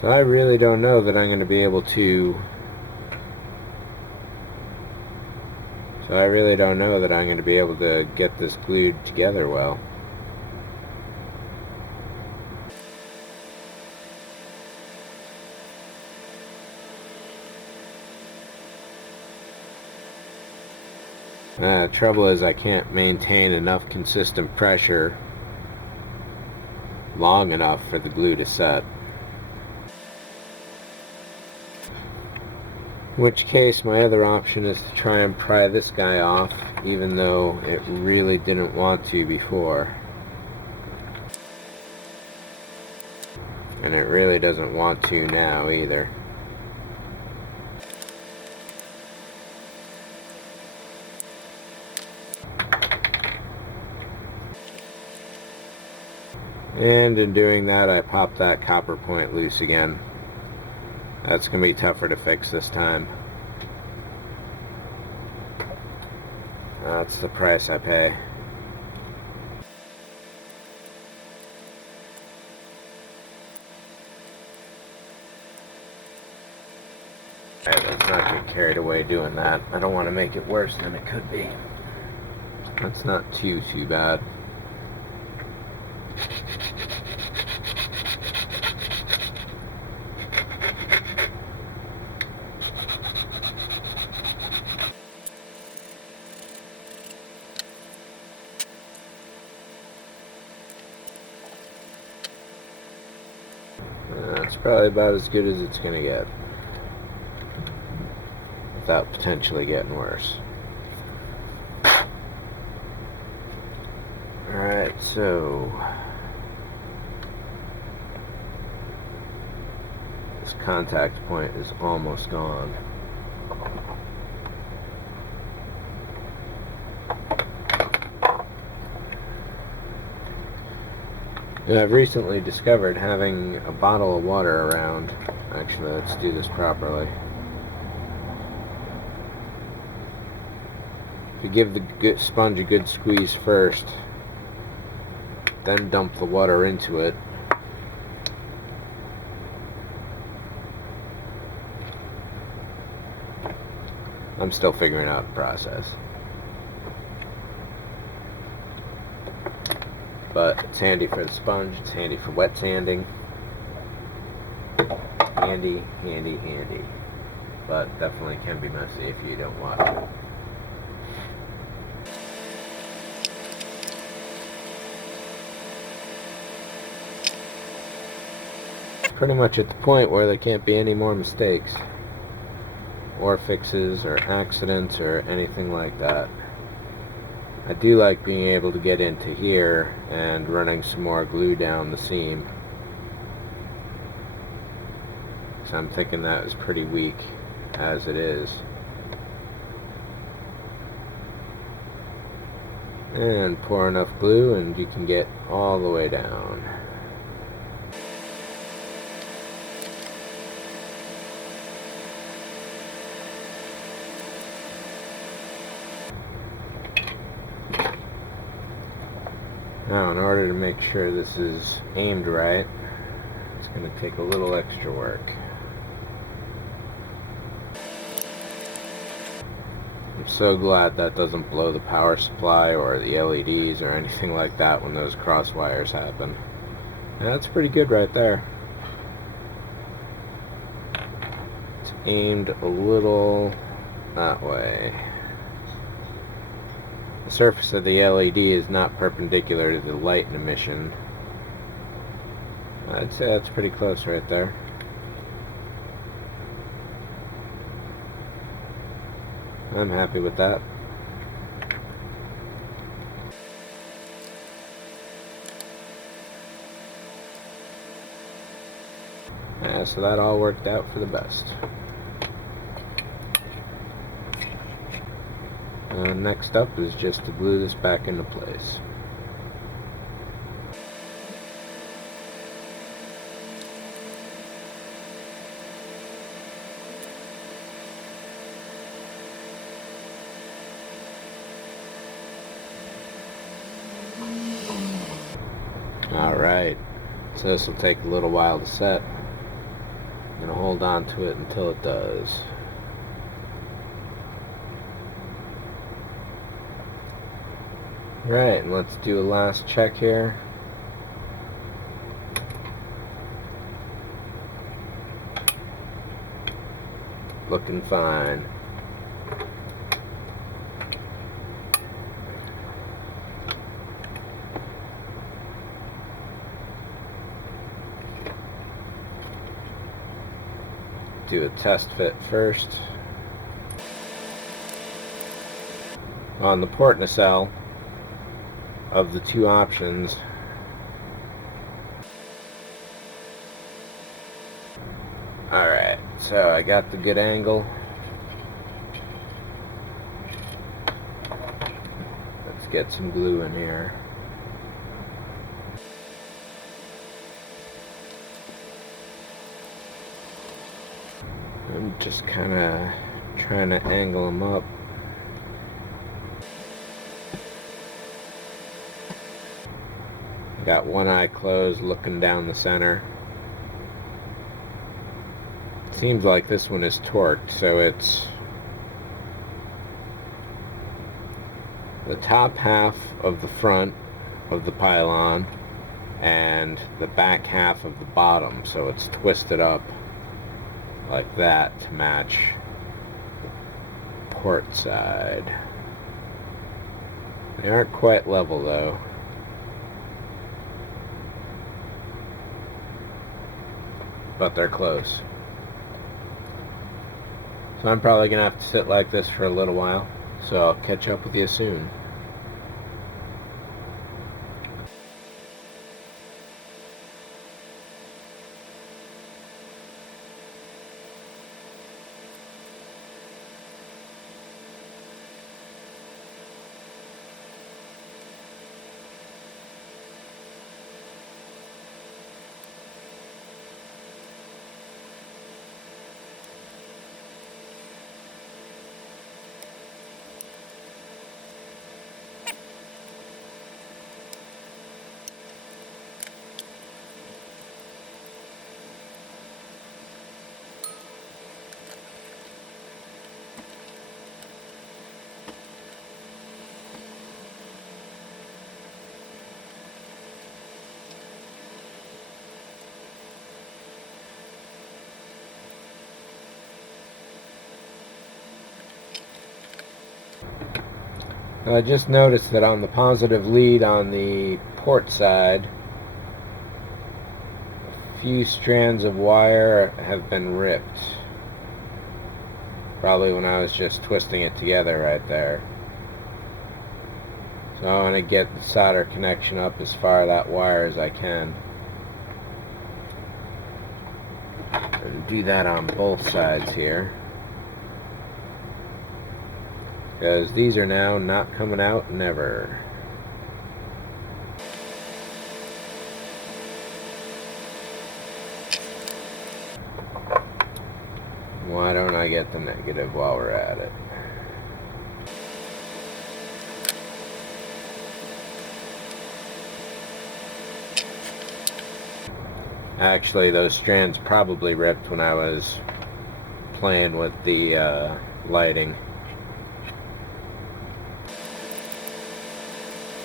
So I really don't know that I'm going to be able to... get this glued together well. The trouble is I can't maintain enough consistent pressure long enough for the glue to set. In which case, my other option is to try and pry this guy off, even though it really didn't want to before. And it really doesn't want to now either. And in doing that, I popped that copper point loose again. That's going to be tougher to fix this time. That's the price I pay. Alright, let's not get carried away doing that. I don't want to make it worse than it could be. That's not too bad. It's probably about as good as it's going to get, without potentially getting worse. Alright, so this contact point is almost gone. I've recently discovered having a bottle of water around. Actually, let's do this properly. If you give the sponge a good squeeze first, then dump the water into it, I'm still figuring out the process. But it's handy for the sponge, it's handy for wet sanding. Handy, handy, handy. But definitely can be messy if you don't want it. Pretty much at the point where there can't be any more mistakes, or fixes, or accidents, or anything like that. I do like being able to get into here and running some more glue down the seam. So I'm thinking that is pretty weak as it is. And pour enough glue and you can get all the way down. Now, in order to make sure this is aimed right, it's going to take a little extra work. I'm so glad that doesn't blow the power supply or the LEDs or anything like that when those cross wires happen. And that's pretty good right there. It's aimed a little that way. The surface of the LED is not perpendicular to the light emission. I'd say that's pretty close right there. I'm happy with that. Yeah, so that all worked out for the best. Next up is just to glue this back into place. Alright, so this will take a little while to set. I'm gonna hold on to it until it does. Right, and let's do a last check here. Looking fine. Do a test fit first. On the port nacelle of the two options, alright, so I got the good angle. Let's get some glue in here. I'm just kind of trying to angle them up. Got one eye closed, looking down the center. Seems like this one is torqued, so it's the top half of the front of the pylon and the back half of the bottom, so it's twisted up like that to match the port side. They aren't quite level though. But they're close. So I'm probably gonna have to sit like this for a little while, so I'll catch up with you soon. I just noticed that on the positive lead on the port side, a few strands of wire have been ripped. Probably when I was just twisting it together right there. So I want to get the solder connection up as far that wire as I can. And do that on both sides here. Because these are now not coming out never. Why don't I get the negative while we're at it? Actually, those strands probably ripped when I was playing with the lighting.